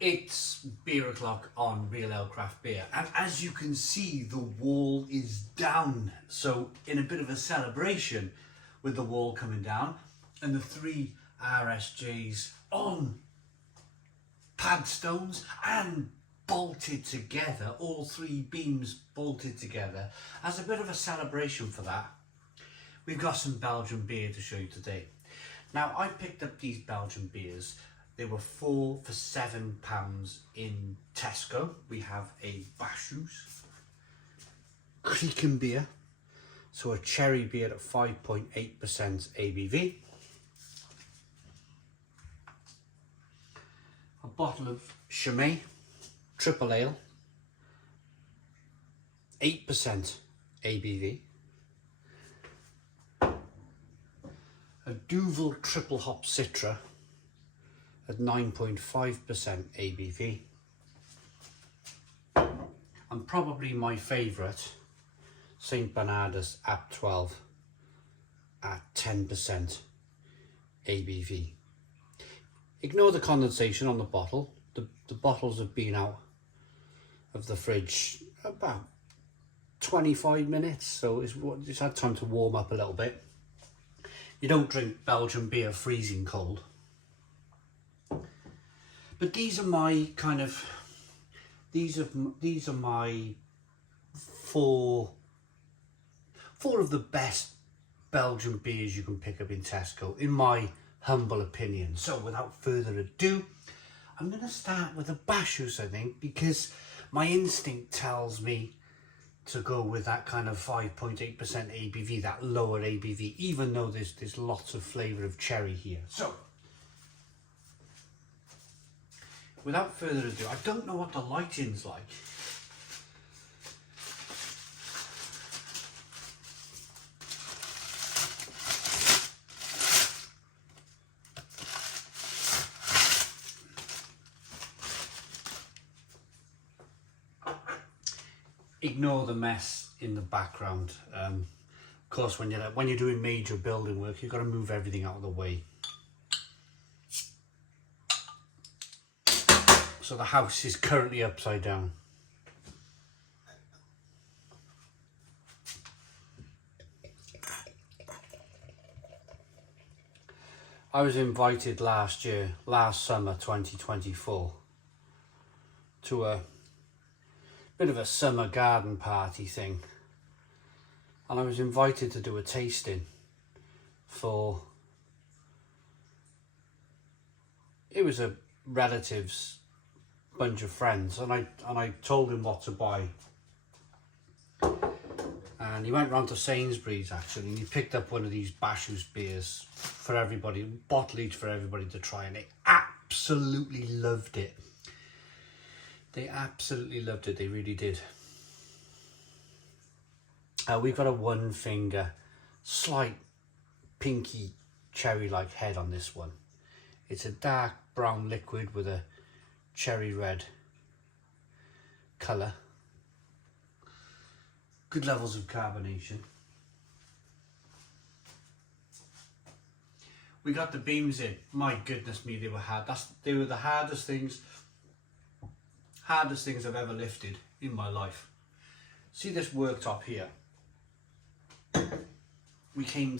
It's beer o'clock on Real Ale Craft Beer, and as you can see, the wall is down. So in a bit of a celebration with the wall coming down and the three RSJs on pad stones and bolted together, all three beams bolted together, as a bit of a celebration for that, we've got some Belgian beer to show you today. Now, I picked up these Belgian beers. They were 4 for £7 in Tesco. We have a Bacchus, Kriekenbier, so a cherry beer at 5.8% ABV. A bottle of Chimay, Tripel Ale, 8% ABV. A Duvel triple hop Citra at 9.5% ABV. And probably my favourite, St Bernardus Abt 12 at 10% ABV. Ignore the condensation on the bottle. The bottles have been out of the fridge about 25 minutes, so it's had time to warm up a little bit. You don't drink Belgian beer freezing cold. But these are my kind of, these are my four of the best Belgian beers you can pick up in Tesco, in my humble opinion. So without further ado, I'm going to start with a Bacchus, I think, because my instinct tells me to go with that kind of 5.8% ABV, that lower ABV, even though there's lots of flavour of cherry here. So, without further ado, I don't know what the lighting's like. Ignore the mess in the background. Of course, when you're doing major building work, you've got to move everything out of the way. So the house is currently upside down. I was invited last summer 2024, to a bit of a summer garden party thing, and I was invited to do a tasting for, it was a relative's bunch of friends, and I told him what to buy, and he went round to Sainsbury's actually, and he picked up one of these Bacchus beers for everybody, bottle each for everybody to try, and they absolutely loved it. They absolutely loved it, they really did. We've got a one finger, slight pinky cherry-like head on this one. It's a dark brown liquid with a cherry red colour. Good levels of carbonation. We got the beams in. My goodness me, they were hard. They were the hardest things I've ever lifted in my life. See this worktop here? I came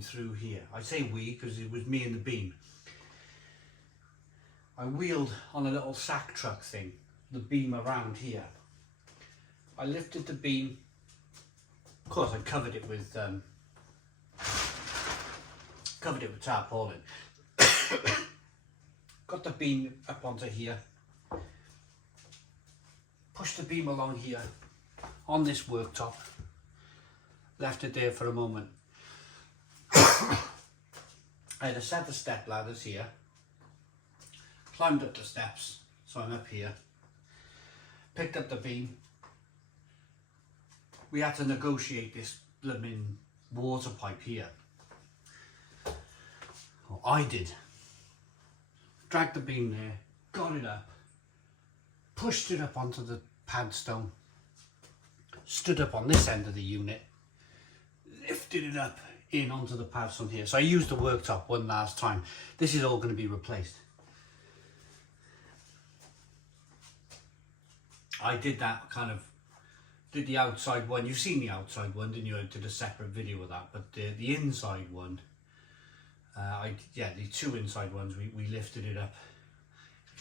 through here. I say we because it was me and the beam. I wheeled on a little sack truck thing, the beam around here. I lifted the beam. Of course, I covered it with tarpaulin. Got the beam up onto here, pushed the beam along here on this worktop, left it there for a moment. I had a set of step ladders here, climbed up the steps, so I'm up here, picked up the beam. We had to negotiate this blooming water pipe here. Well, I did. Dragged the beam there, got it up, pushed it up onto the pad stone, stood up on this end of the unit, lifted it up in onto the pad stone here. So I used the worktop one last time. This is all going to be replaced. I did that kind of, did the outside one. You've seen the outside one, didn't you? I did a separate video of that, but the inside one, the two inside ones, we lifted it up.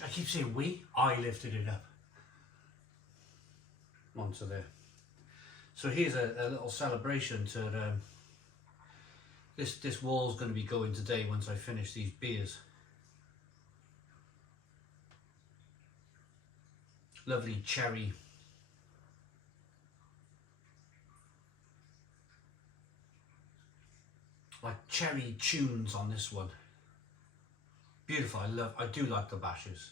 I keep saying I lifted it up onto there. So here's a little celebration to this wall's going to be going today once I finish these beers. Lovely cherry. Like cherry tunes on this one. Beautiful. I do like the Bacchus.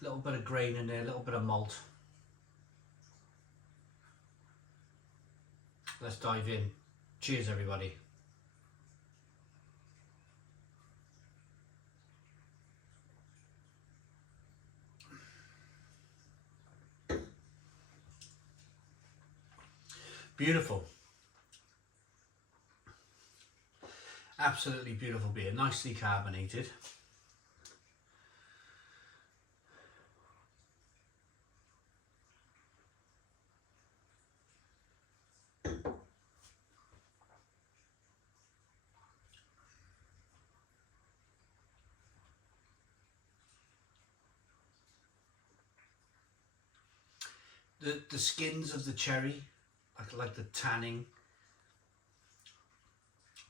A little bit of grain in there, a little bit of malt. Let's dive in. Cheers, everybody. Beautiful. Absolutely beautiful beer, nicely carbonated. The skins of the cherry, like the tanning,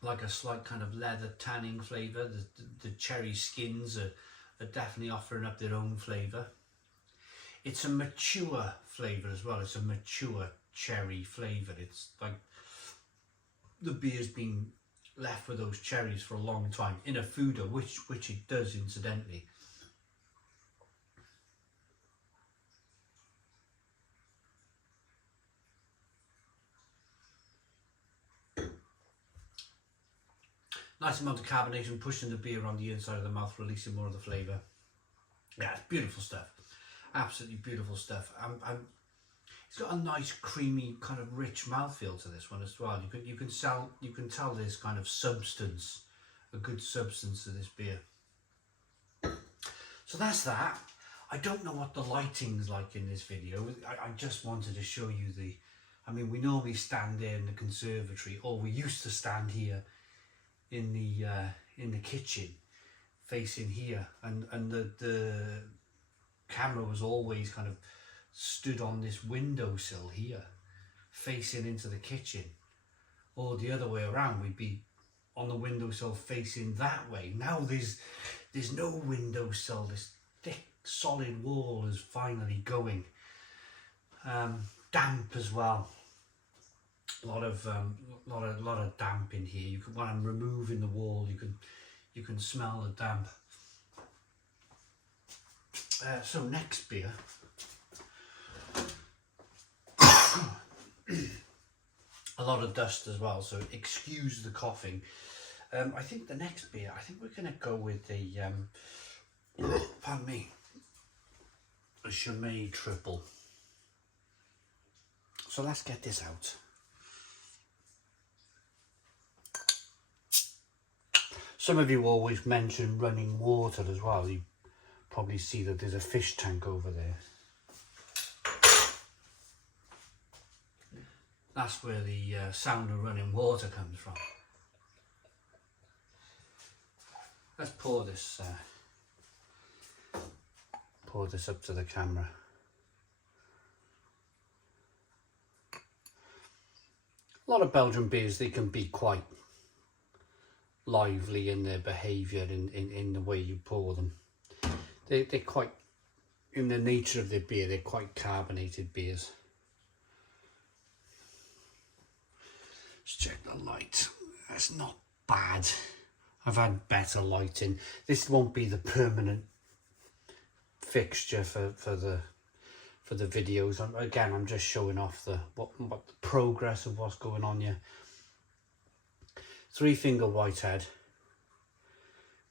like a slight kind of leather tanning flavour. The cherry skins are definitely offering up their own flavour. It's a mature flavour as well. It's a mature cherry flavour. It's like the beer's been left with those cherries for a long time in a foeder, which it does incidentally. Nice amount of carbonation pushing the beer on the inside of the mouth, releasing more of the flavour. Yeah, it's beautiful stuff. Absolutely beautiful stuff. It's got a nice creamy kind of rich mouthfeel to this one as well. You can tell there's kind of substance, a good substance to this beer. So that's that. I don't know what the lighting's like in this video. I just wanted to show you we normally stand there in the conservatory, or we used to stand here in the kitchen facing here, and the camera was always kind of stood on this windowsill here facing into the kitchen, or the other way around, we'd be on the windowsill facing that way. Now there's no windowsill. This thick solid wall is finally going. Damp as well. A lot of damp in here. When I'm removing the wall, you can smell the damp. So next beer. A lot of dust as well, so excuse the coughing. I think the next beer, we're going to go with the pardon me, a Chimay Tripel. So let's get this out. Some of you always mention running water as well. You probably see that there's a fish tank over there. That's where the sound of running water comes from. Let's pour this up to the camera. A lot of Belgian beers, they can be quite lively in their behaviour, in the way you pour them. They're quite, in the nature of their beer, they're quite carbonated beers. Let's check the light. That's not bad. I've had better lighting. This won't be the permanent fixture for the videos. I'm just showing off the progress of what's going on here. 3-finger whitehead,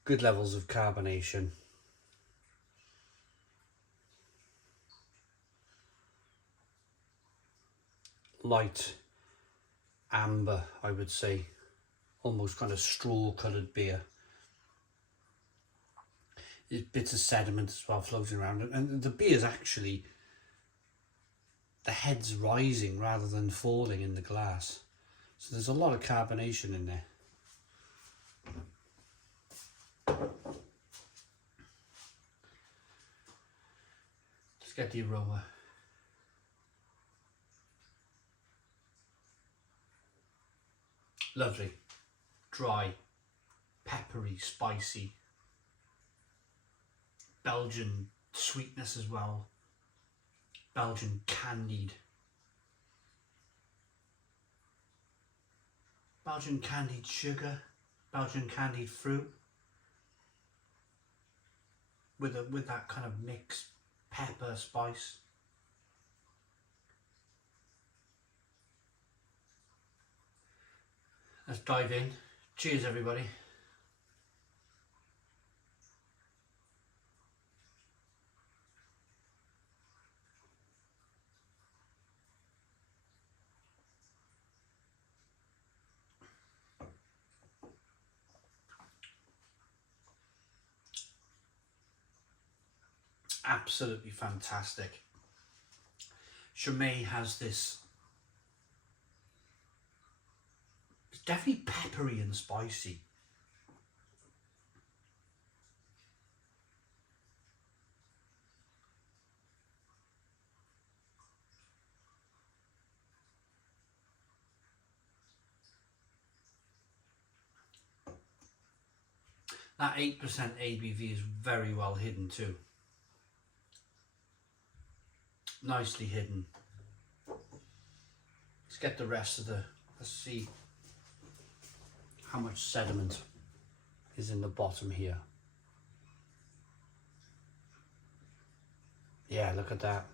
good levels of carbonation. Light amber, I would say, almost kind of straw coloured beer. There's bits of sediment as well floating around, and the beer's actually, the head's rising rather than falling in the glass. So there's a lot of carbonation in there. Let's get the aroma. Lovely, dry, peppery, spicy, Belgian sweetness as well, Belgian candied sugar, Belgian candied fruit, with that kind of mixed pepper spice. Let's dive in. Cheers, everybody. Absolutely fantastic. Chimay has this, it's definitely peppery and spicy. That 8% ABV is very well hidden too. Nicely hidden. Let's get the rest of let's see how much sediment is in the bottom here. Yeah, look at that.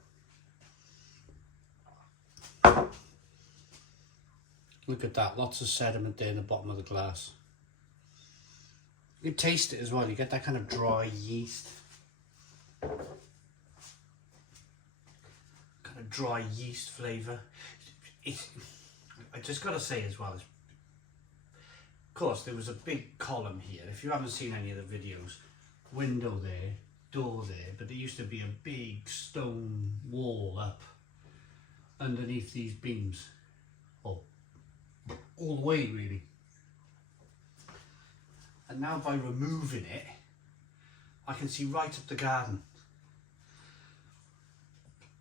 Look at that, lots of sediment there in the bottom of the glass. You can taste it as well, you get that kind of dry yeast. Dry yeast flavour. I just got to say as well, of course there was a big column here. If you haven't seen any of the videos, window there, door there, but there used to be a big stone wall up underneath these beams, all the way really. And now by removing it, I can see right up the garden.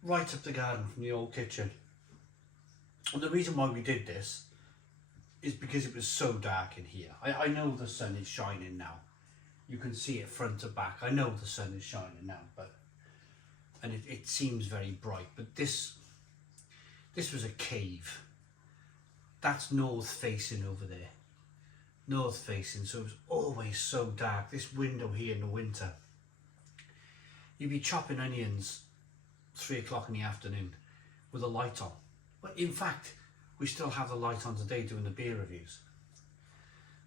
Right up the garden from the old kitchen. And the reason why we did this is because it was so dark in here. I know the sun is shining now. You can see it front to back. I know the sun is shining now, and it seems very bright, but this was a cave. That's north facing over there. North facing, so it was always so dark. This window here in the winter, you'd be chopping onions 3 o'clock in the afternoon with a light on. But in fact, we still have the light on today doing the beer reviews.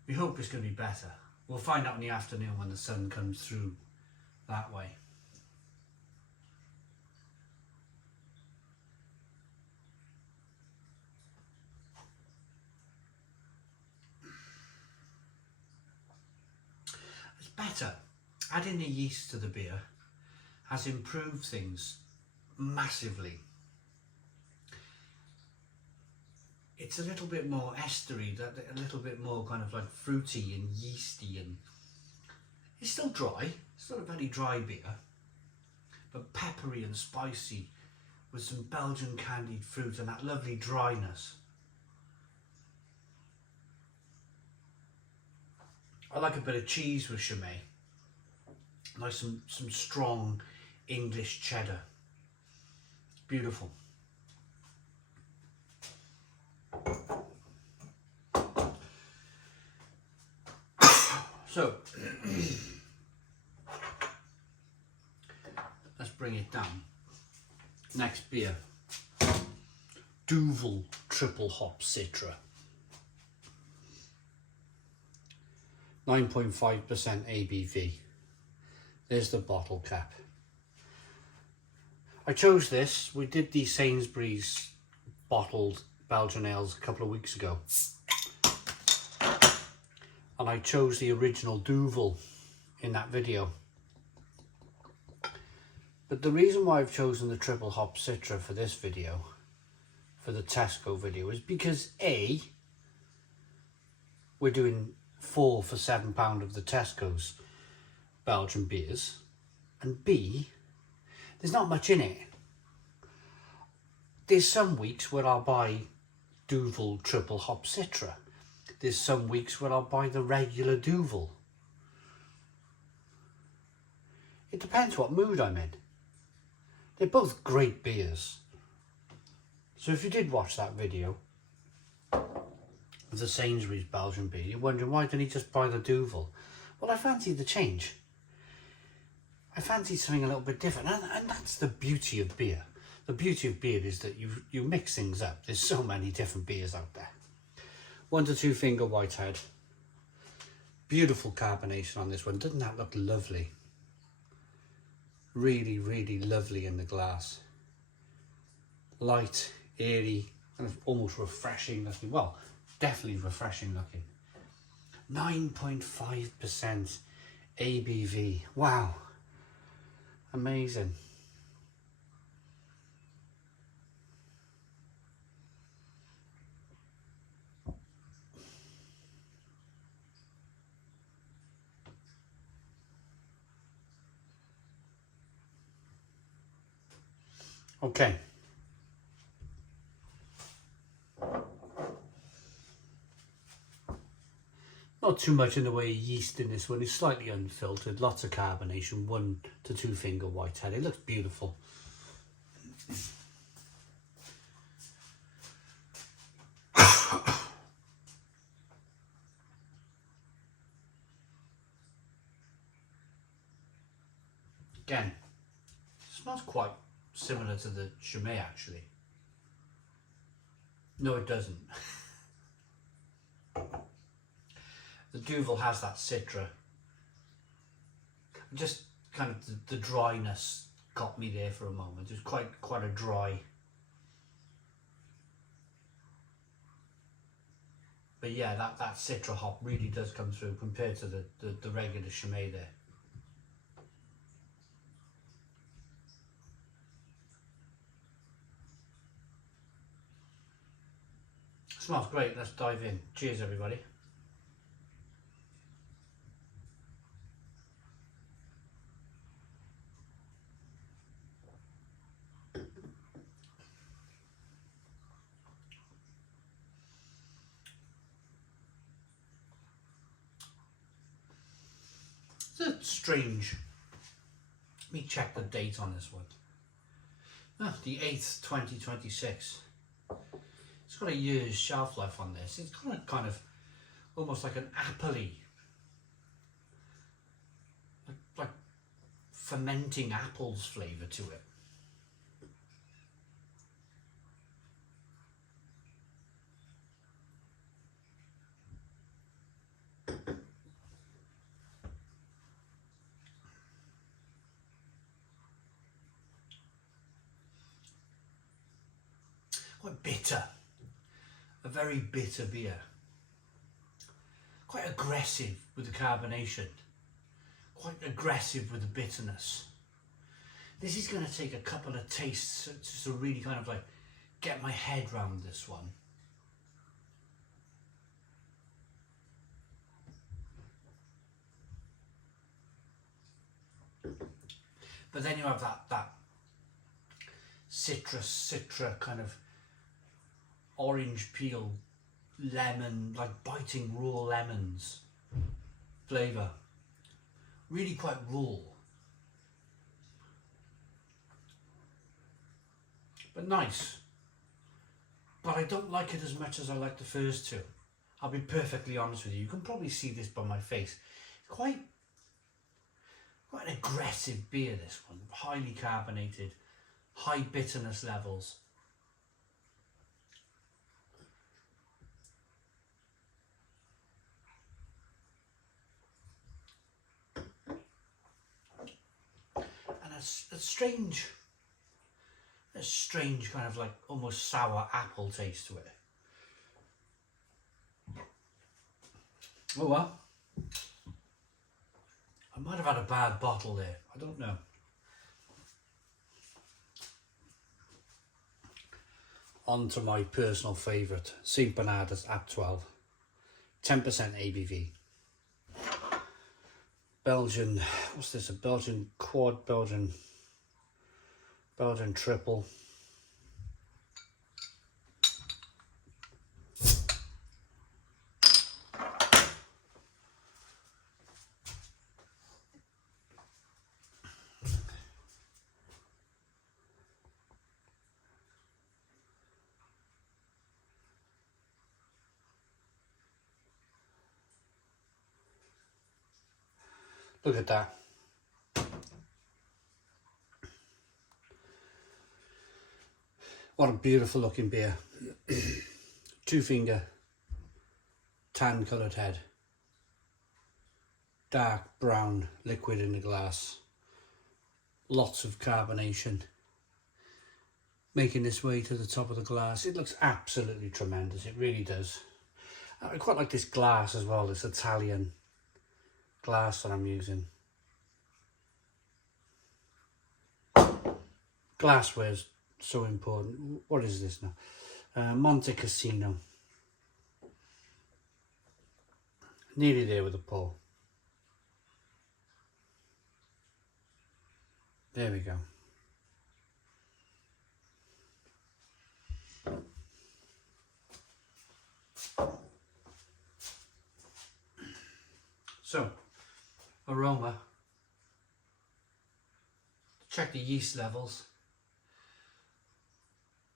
We hope it's going to be better. We'll find out in the afternoon when the sun comes through that way. It's better. Adding the yeast to the beer has improved things massively. It's a little bit more estery, a little bit more kind of like fruity and yeasty, and it's still dry. It's not a very dry beer, but peppery and spicy with some Belgian candied fruit and that lovely dryness. I like a bit of cheese with Chimay. Like some strong English cheddar. Beautiful. So let's bring it down. Next beer, Duvel triple hop Citra. 9.5% ABV. There's the bottle cap. I chose this. We did the Sainsbury's bottled Belgian ales a couple of weeks ago. And I chose the original Duvel in that video. But the reason why I've chosen the triple hop Citra for this video, for the Tesco video, is because A, we're doing 4 for £7 of the Tesco's Belgian beers, and B, there's not much in it. There's some weeks where I'll buy Duvel triple hop Citra. There's some weeks where I'll buy the regular Duvel. It depends what mood I'm in. They're both great beers. So if you did watch that video of the Sainsbury's Belgian beer, you're wondering why didn't he just buy the Duvel? Well, I fancied the change. I fancied something a little bit different, and that's the beauty of beer. The beauty of beer is that you mix things up. There's so many different beers out there. 1 to 2 finger Whitehead. Beautiful carbonation on this one. Doesn't that look lovely? Really, really lovely in the glass. Light, airy, and almost refreshing looking. Well, definitely refreshing looking. 9.5% ABV. Wow. Amazing. Okay. Not too much in the way of yeast in this one. It's slightly unfiltered, lots of carbonation, 1 to 2 finger Whitehead. It looks beautiful. Again, smells quite similar to the Chimay actually. No, it doesn't. The Duvel has that Citra. Just kind of the dryness got me there for a moment. It was quite a dry. But yeah, that Citra hop really does come through compared to the regular Chimay there. Smells great. Let's dive in. Cheers, everybody. It's a strange. Let me check the date on this one. Ah, the 8th, 2026. It's got a year's shelf life on this. It's got a kind of almost like an appley, like fermenting apples flavour to it. Quite bitter. A very bitter beer. Quite aggressive with the carbonation. Quite aggressive with the bitterness. This is going to take a couple of tastes just to really kind of like get my head round this one. But then you have that citra kind of orange peel, lemon, like biting raw lemons flavour. Really quite raw. But nice. But I don't like it as much as I like the first two. I'll be perfectly honest with you. You can probably see this by my face. Quite an aggressive beer, this one. Highly carbonated, high bitterness levels. And a strange kind of like almost sour apple taste to it. Oh well. I might have had a bad bottle there. I don't know. on to my personal favourite, St Bernardus Abt 12, 10% ABV. Belgian, what's this, a Belgian quad, Belgian triple. Look at that. What a beautiful looking beer. 2 finger, tan coloured head. Dark brown liquid in the glass. Lots of carbonation. Making this way to the top of the glass. It looks absolutely tremendous, it really does. I quite like this glass as well, this Italian glass that I'm using. Glassware is so important. What is this now? Monte Cassino. Nearly there with the pour. There we go. So, aroma. Check the yeast levels.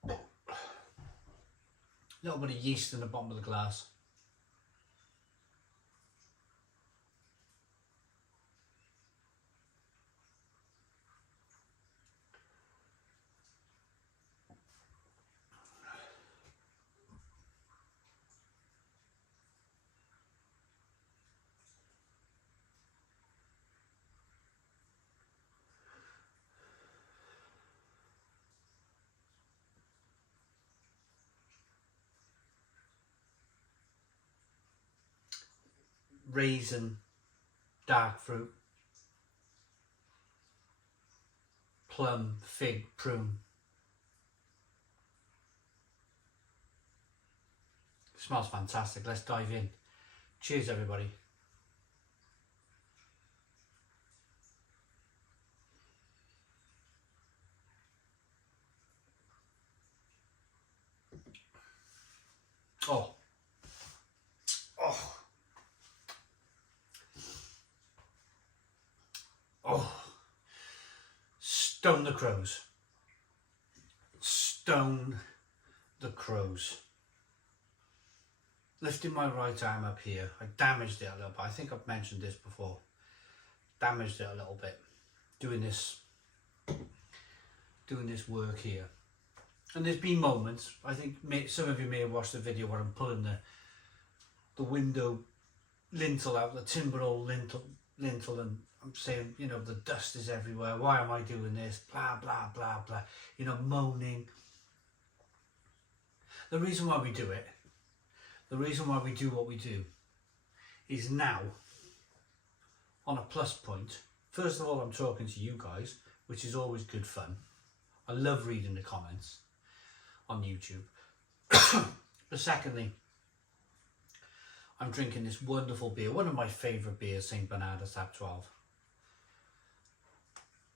A little bit of yeast in the bottom of the glass. Raisin, dark fruit, plum, fig, prune. Smells fantastic. Let's dive in. Cheers, everybody. Oh. Oh. Oh. Stone the crows. Stone the crows. Lifting my right arm up here. I damaged it a little bit. I think I've mentioned this before. Damaged it a little bit. Doing this work here. And there's been moments, I think some of you may have watched the video where I'm pulling the window lintel out, the timber hole lintel, and I'm saying, you know, the dust is everywhere. Why am I doing this? Blah, blah, blah, blah. You know, moaning. The reason why we do it, the reason why we do what we do is now, on a plus point, first of all, I'm talking to you guys, which is always good fun. I love reading the comments on YouTube. But secondly, I'm drinking this wonderful beer, one of my favourite beers, St Bernardus Abt 12.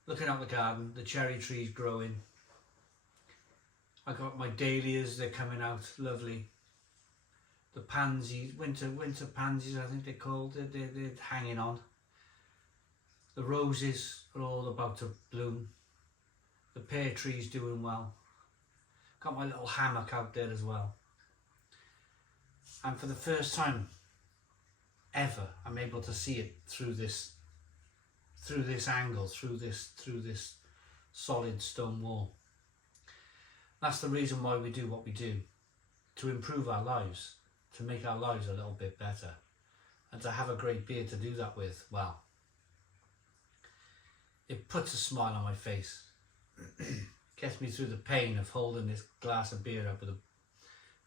Looking out the garden, the cherry trees growing. I got my dahlias, they're coming out, lovely. The pansies, winter pansies, I think they're called, they're hanging on. The roses are all about to bloom. The pear tree's doing well. Got my little hammock out there as well. And for the first time ever, I'm able to see it through this angle, through this solid stone wall. That's the reason why we do what we do, to improve our lives, to make our lives a little bit better, and to have a great beer to do that with. Well, it puts a smile on my face. Gets me through the pain of holding this glass of beer up with a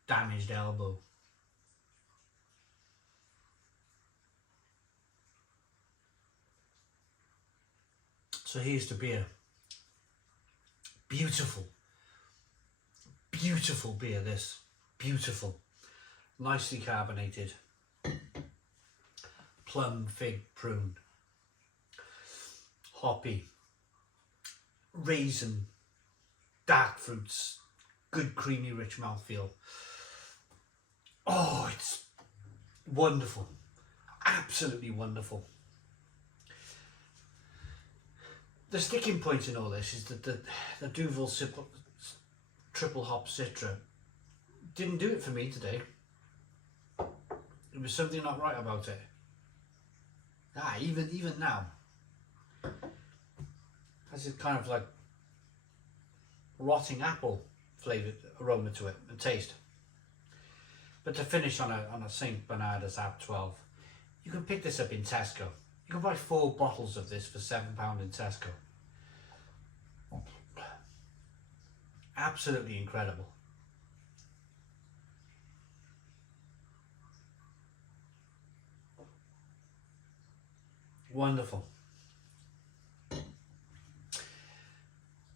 damaged elbow. So here's the beer. Beautiful Beautiful beer, this. Beautiful. Nicely carbonated. Plum, fig, prune. Hoppy. Raisin. Dark fruits. Good creamy rich mouthfeel. Oh, it's wonderful. Absolutely wonderful. The sticking point in all this is that the Duvel triple hop Citra didn't do it for me today. There was something not right about it. Even now, has a kind of like rotting apple flavoured aroma to it and taste. But to finish on a St. Bernardus Abt 12, you can pick this up in Tesco. You can buy 4 bottles of this for £7 in Tesco. Absolutely incredible. Wonderful.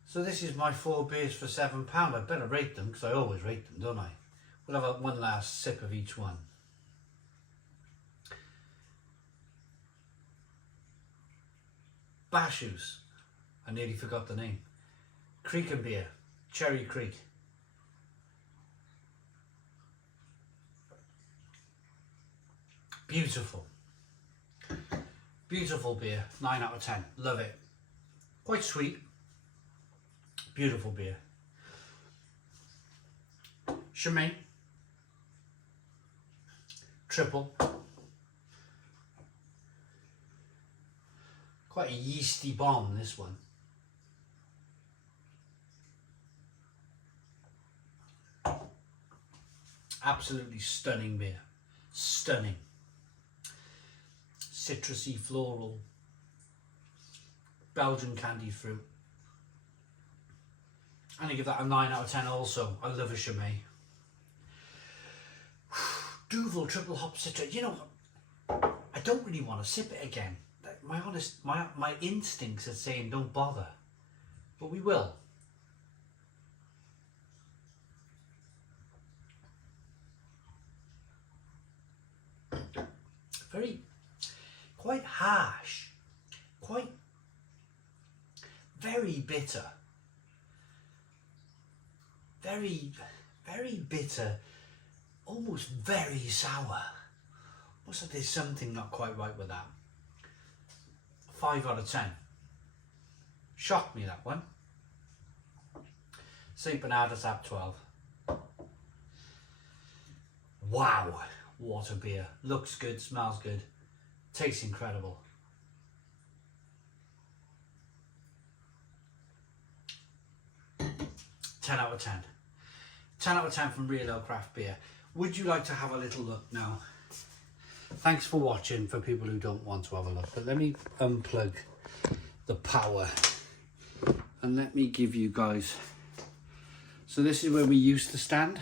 So this is my 4 beers for £7. I better rate them because I always rate them, don't I? We'll have one last sip of each one. Bacchus, I nearly forgot the name. Kriekenbier, Cherry Creek. Beautiful. Beautiful beer, 9 out of 10, love it. Quite sweet, beautiful beer. Chimay, Tripel. Quite a yeasty bomb, this one. Absolutely stunning beer. Stunning. Citrusy, floral. Belgian candied fruit. And I give that a 9 out of 10 also. I love a Chimay. Duvel triple hop Citra. You know, I don't really want to sip it again. My instincts are saying don't bother, but we will. Quite harsh, very bitter, very bitter, almost very sour. Also, there's something not quite right with that. 5 out of 10. Shocked me, that one. St. Bernardus Abt 12. Wow, what a beer. Looks good, smells good, tastes incredible. Ten out of 10. 10 out of 10 from Real Ale Craft Beer. Would you like to have a little look now? Thanks for watching for people who don't want to have a look. But let me unplug the power and let me give you guys. So this is where we used to stand.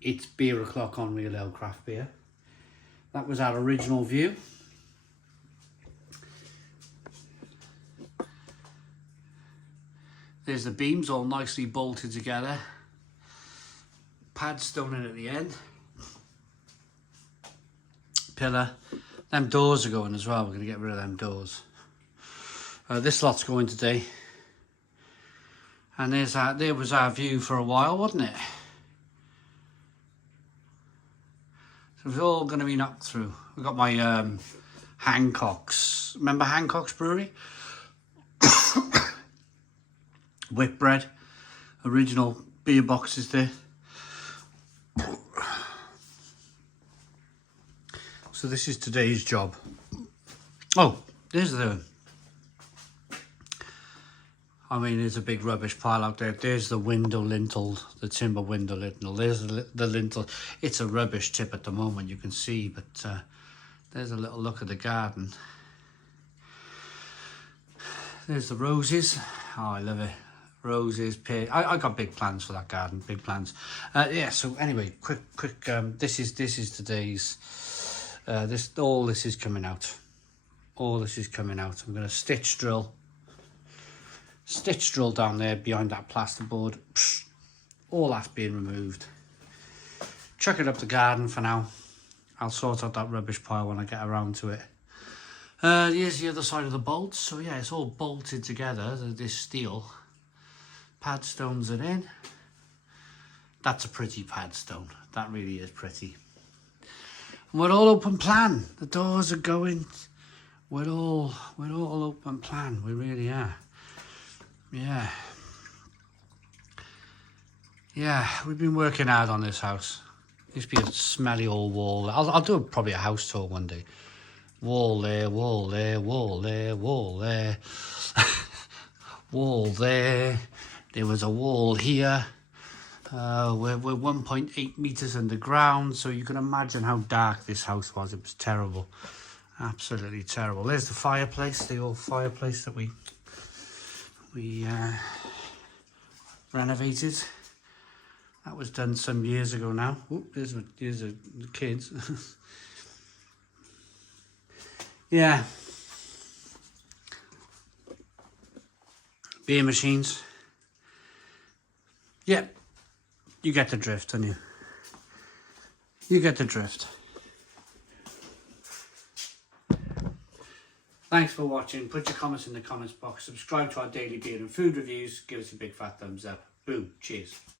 It's beer o'clock on Real Ale Craft Beer. That was our original view. There's the beams all nicely bolted together. Pad stone in at the end. Pillar. Them doors are going as well. We're going to get rid of them doors. This lot's going today. And there was our view for a while, wasn't it? So it's all going to be knocked through. We've got my Hancock's. Remember Hancock's Brewery? Whitbread. Original beer boxes there. So this is today's job. Oh, there's there's a big rubbish pile out there. There's the window lintel, the timber window lintel. There's the lintel. It's a rubbish tip at the moment, you can see, but there's a little look at the garden. There's the roses. Oh, I love it. Roses, pear. I got big plans for that garden, big plans. Yeah, so anyway, quick, this is today's, all this is coming out. All this is coming out. I'm going to stitch drill stitch drill down there behind that plasterboard. Psh, all that's being removed. Chuck it up the garden for now. I'll sort out that rubbish pile when I get around to it. Here's the other side of the bolts. So yeah, it's all bolted together, this steel. Pad stones are in. That's a pretty pad stone. That really is pretty. And we're all open plan. The doors are going. We're all open plan. We really are. Yeah. Yeah, we've been working hard on this house. Used to be a smelly old wall. I'll do probably a house tour one day. Wall there, wall there, wall there, wall there. Wall there. There was a wall here. We're 1.8 meters underground, so you can imagine how dark this house was. It was terrible. Absolutely terrible. There's the fireplace, the old fireplace that we renovated. That was done some years ago now. Oop, here's the kids. Yeah. Beer machines. Yeah. You get the drift, don't you? You get the drift. Thanks for watching. Put your comments in the comments box. Subscribe to our daily beer and food reviews. Give us a big fat thumbs up. Boom. Cheers.